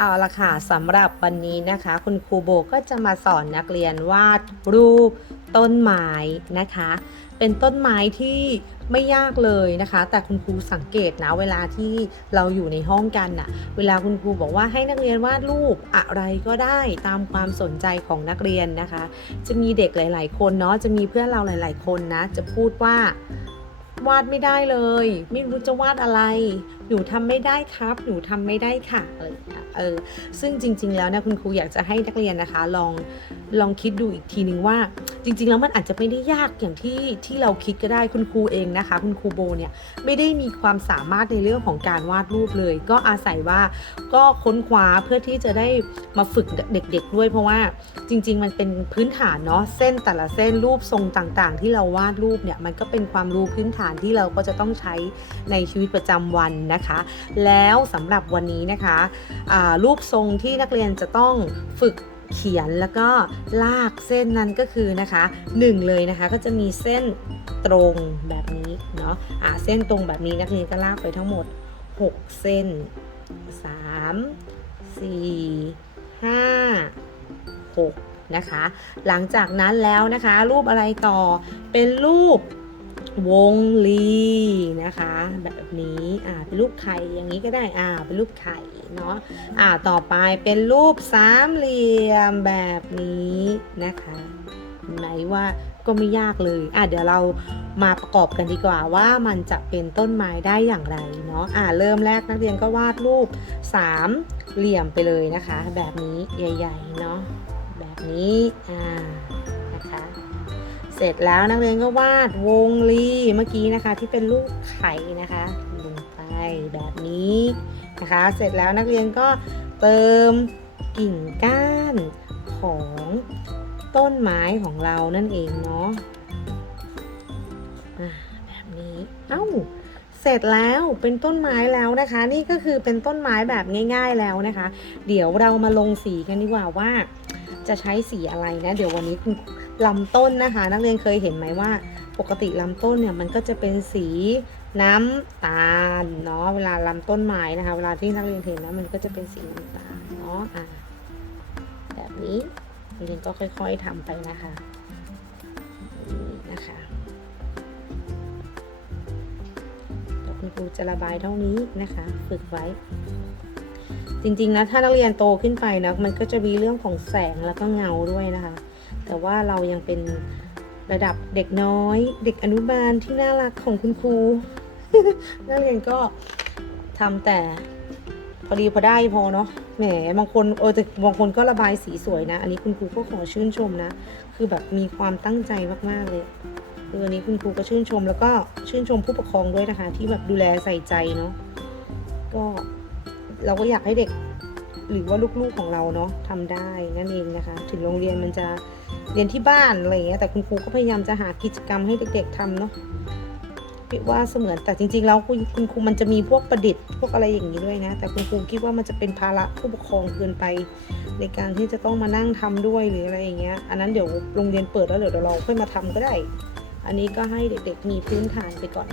เอาละค่ะสำหรับวันนี้นะคะ คุณครูโบก็จะมาสอนนักเรียนวาดรูปต้นไม้นะคะ เป็นต้นไม้ที่ไม่ยากเลยนะคะ แต่คุณครูสังเกตนะเวลาที่เราอยู่ในห้องกันน่ะ เวลาคุณครูบอกว่าให้นักเรียนวาดรูปอะไรก็ได้ตามความสนใจของนักเรียนนะคะ จะมีเด็กหลาย ๆ คนเนาะจะมีเพื่อนเราหลาย ๆ คนนะ จะพูดว่าวาดไม่ได้เลย ไม่รู้จะวาดอะไร หนูทำไม่ได้ครับ หนูทำไม่ได้ค่ะอะไรอย่างเงี้ยเออซึ่งจริง ๆ แล้วนะคุณครูอยากจะให้นักเรียนนะคะ ลองลองคิดดูอีกทีนึงว่า จริง ๆ แล้วมันอาจจะไม่ได้ยากอย่างที่ที่เราคิดก็ได้คุณครูเองนะคะ คุณครูโบเนี่ยไม่ได้มีความสามารถในเรื่องของการวาดรูปเลย ก็อาศัยว่าก็ค้นคว้าเพื่อที่จะได้มาฝึกเด็ก ๆ ด้วยเพราะว่าจริง ๆ มันเป็นพื้นฐานเนาะเส้นแต่ละเส้นรูปทรงต่างๆ ที่เราวาดรูปเนี่ยมันก็เป็นความรู้พื้นฐานที่เราก็จะต้องใช้ในชีวิตประจำวันนะคะ แล้วสำหรับวันนี้นะคะรูปทรงที่นักเรียนจะต้องฝึกเขียนแล้วก็ลากเส้นนั้นก็คือนะคะหนึ่งเลยนะคะก็จะมีเส้นตรงแบบนี้เนาะอ่าเส้นตรงแบบนี้นักเรียนก็ลากไปทั้งหมด 6 เส้น 3 4 5 6นะคะ หลังจากนั้นแล้วนะคะ รูปอะไรต่อเป็นรูป วงลีนะคะ แบบนี้อ่าเป็นรูปไข่อย่างนี้ก็ได้อ่าเป็นรูปไข่เนาะอ่าต่อไปเป็นรูปสามเหลี่ยมแบบนี้นะคะเห็นไหมว่าก็ไม่ยากเลยอะเดี๋ยวเรามาประกอบกันดีกว่าว่ามันจะเป็นต้นไม้ได้อย่างไรเนาะอ่าเริ่มแรกนักเรียนก็วาดรูปสามเหลี่ยมไปเลยนะคะ แบบนี้ใหญ่ ๆ เนาะแบบนี้อ่านะคะ เสร็จแล้วนักเรียนก็วาดวงลีเมื่อกี้นะคะที่เป็นรูปไข่นะคะลงไปแบบนี้นะคะ เสร็จแล้วนักเรียนก็เติมกิ่งก้านของต้นไม้ของเรานั่นเองเนาะแบบนี้เอ้าเสร็จแล้วเป็นต้นไม้แล้วนะคะ นี่ก็คือเป็นต้นไม้แบบง่าย ๆแล้วนะคะ เดี๋ยวเรามาลงสีกันดีกว่าว่า จะใช้สีอะไรนะ เดี๋ยววันนี้คุณ ลำต้นนะคะ นักเรียนเคยเห็นไหมว่า ปกติลำต้นเนี่ยมันก็จะเป็นสีน้ำตาลเนาะเวลาลำต้นไม้นะคะ เวลาที่นักเรียนเห็นนะมันก็จะเป็นสีน้ำตาลเนาะอะแบบนี้นักเรียนก็ค่อย ๆทำไปนะคะนะคะเดี๋ยวคุณครูจะระบายเท่านี้นะคะ ฝึกไว้ จริงๆนะถ้านักเรียนโตขึ้นไปนะมันก็จะมีเรื่องของแสงแล้วก็เงาด้วยนะคะ แต่ว่าเรายังเป็นระดับเด็กน้อย เด็กอนุบาลที่น่ารักของคุณครูนักเรียนก็ทำแต่พอดีพอได้พอเนาะแหมบางคนเออแต่บางคนก็ระบายสีสวยนะ อันนี้คุณครูก็ขอชื่นชมนะ คือแบบมีความตั้งใจมากๆเลยคืออันนี้คุณครูก็ชื่นชมแล้วก็ชื่นชมผู้ปกครองด้วยนะคะ ที่แบบดูแลใส่ใจเนาะก็เราก็อยากให้เด็ก หรือว่าลูกๆของเราเนาะทำได้นั่นเองนะคะ ถึงโรงเรียนมันจะ เรียนที่บ้านอะไรอย่างเงี้ยแต่คุณครูก็พยายามจะหากิจกรรมให้เด็กๆทำเนาะคิดว่าเสมือนแต่จริงๆแล้วคุณคุณครูมันจะมีพวกประดิษฐ์พวกอะไรอย่างนี้ด้วยนะ แต่คุณครูคิดว่ามันจะเป็นภาระผู้ปกครองเกินไป ในการที่จะต้องมานั่งทำด้วยหรืออะไรอย่างเงี้ย อันนั้นเดี๋ยวโรงเรียนเปิดแล้วเดี๋ยวเราค่อยมาทำก็ได้ อันนี้ก็ให้เด็กๆมีพื้นฐานไปก่อน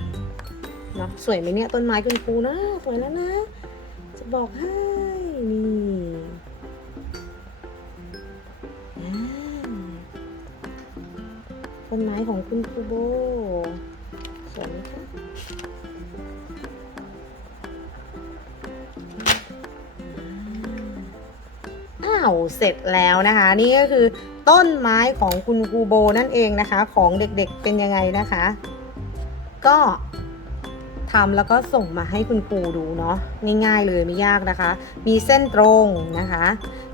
เนาะสวยไหมเนี่ยต้นไม้คุณครูนะสวยแล้วนะ จะบอกให้นี่ ต้นไม้ของคุณครูโบสวยไหมคะอ้าวเสร็จแล้วนะคะ นี่ก็คือต้นไม้ของคุณครูโบนั่นเองนะคะ ของเด็กๆเป็นยังไงนะคะ ก็ ทำแล้วก็ส่งมาให้คุณครูดูเนาะง่ายๆเลยไม่ยากนะคะ มีเส้นตรงนะคะ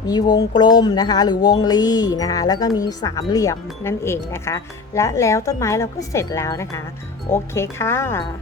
มีวงกลมนะคะ หรือวงรีนะคะ แล้วก็มีสามเหลี่ยมนั่นเองนะคะ และแล้วต้นไม้เราก็เสร็จแล้วนะคะ โอเคค่ะ